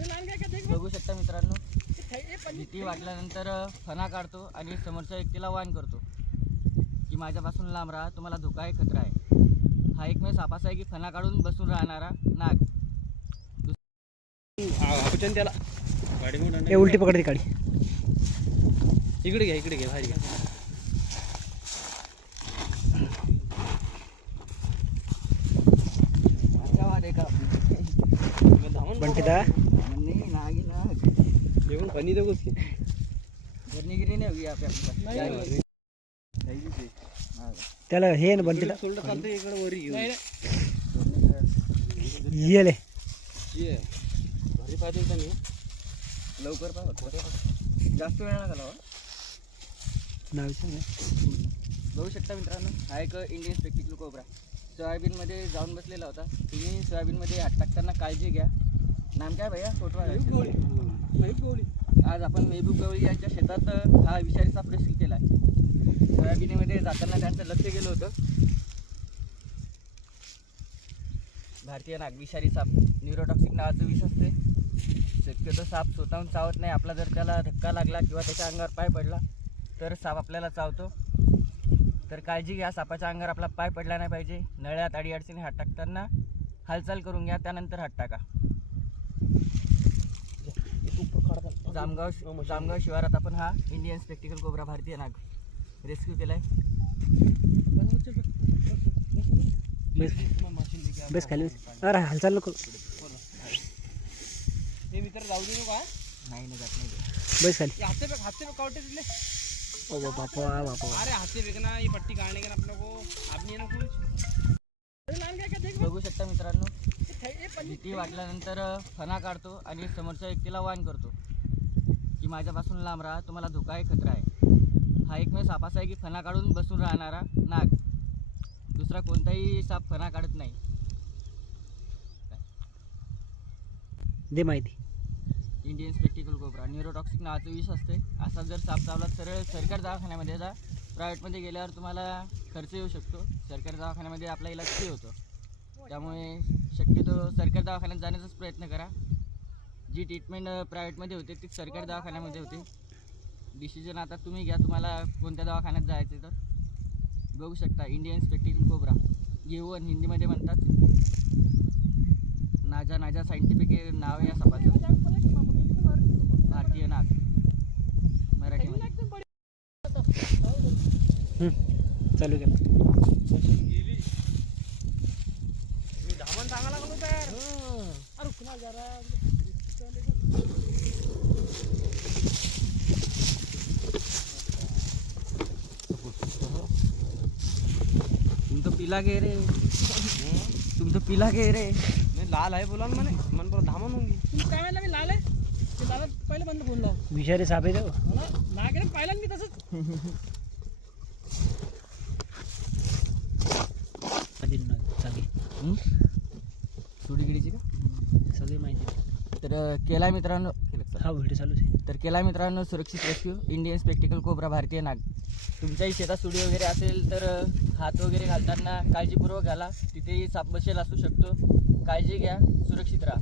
बघू शकता मित्रांनो, भीती वाटल्यानंतर फणा काढतो आणि समोरच्या व्यक्तीला वार्न करतो की माझ्यापासून लांब राहा, तुम्हाला धोका आहे, खतरा आहे. हा एकमेव साप असा आहे की फणा काढून बसून राहणारा नाग. त्याला उलटी पकडते काढी. इकडे घ्या बाहेर घ्या. बंटीदा नागी नाग जेवण पाणी देऊ की गिरणी नाही होगी आपल्या. त्याला हे ना बंटीदा सोल्डर चालते इकडे वरी घेऊन येले ये घरी पाहिजे का नाही लवकर पाहा, जास्त वेळ नका लावा. बघू शकता मित्रांनो, हा एक इंडियन स्पेक्टिकल कोब्रा सोयाबीनमध्ये जाऊन बसलेला होता. तुम्ही सोयाबीनमध्ये हात टाकताना काळजी घ्या. नाम काय भैया? फोटो आज आपण महबूब गवळी यांच्या शेतात हा विषारी साप रेस्क्यू केला आहे. सोयाबीनमध्ये जाताना त्यांचं लक्ष गेलं होतं. भारतीय नाग विषारी साप, न्यूरोटॉक्सिक नावाचं विष असते. शक्यतो साप स्वतःहून चावत नाही. आपला जर त्याला धक्का लागला किंवा त्याच्या अंगावर पाय पडला तर साप आपल्याला चावतो. तर काळजी घ्या, सापाच्या अंगावर आपला पाय पडला नाही पाहिजे. नळ्यात अडीअडचणी हात टाकताना हालचाल करून घ्या, त्यानंतर हात टाका. जामगाव शिवारात आपण हा इंडियन स्पेक्टिकल कोब्रा भारतीय नाग रेस्क्यू केलाय. बस खाली. अरे हालचाल नको. हे मित्र जाऊ दे का? नाही जात नाही. बस खाली. हाथ पे काटे दिले. ओ बापा अरे हाथ से फेंकना, ये पट्टी काटने का अपने को आप नहीं है ना कुछ. बघू शकता मित्रांनो, भीती वाटल्यानंतर फणा काढतो आणि समोरच्या व्यक्तीला वार्न करतो की माझ्यापासून लांब राहा, तुम्हाला धोका आहे, खतरा आहे. हा एकमेव साप असा आहे की फणा काढून बसून राहणारा नाग. दुसरा कोणताही साप फणा काढत नाही. दे माहिती. इंडियन स्पेक्टिकल कोब्रा न्यूरोटॉक्सिक नावाचं विष असते. असा जर साप चावला सरळ सरकारी दवाखान्यामध्ये जा. प्रायव्हेटमध्ये गेल्यावर तुम्हाला खर्च येऊ शकतो. सरकारी दवाखान्यामध्ये आपला इलाज फ्री होतो. त्यामुळे शक्यतो सरकारी दवाखान्यात जाण्याचाच प्रयत्न करा. जी ट्रीटमेंट प्रायव्हेटमध्ये होते ती सरकारी दवाखान्यामध्ये होते. डिसिजन आता तुम्ही घ्या, तुम्हाला कोणत्या दवाखान्यात जायचं तर. बघू शकता इंडियन स्पेक्टिकल कोब्रा, येऊन हिंदीमध्ये म्हणतात. नाजा सायंटिफिक नाव आहे या सापाचं. भारतीय नाग मराठीमध्ये. चालू केलं. धामण सांगा लागलो तर. अरे कुणा जरा तुम तो पिला गे रे, तुम तो पिला गे रे. मी लाल आहे बोला म्हणे, मन पर धामण होंगी. तुम्ही काय म्हणला? मी लाल आहे. ते लाल पहिलं बंद फोन लाव. विषारी साप आहे तो. मला नाग आहे पाहिला मी तसंच. सुडीगिडीची का सगळी माहिती. तर केला मित्रांनो. हा व्हिडिओ चालूच आहे. तर केला मित्रांनो सुरक्षित रेस्क्यू इंडियन स्पेक्टिकल कोब्रा भारतीय नाग. तुमच्याही शेतात सुडी वगैरे असेल तर हात वगैरे घालताना काळजीपूर्वक घाला. तिथेही साप बसेल असू शकतो. काळजी घ्या, सुरक्षित राहा.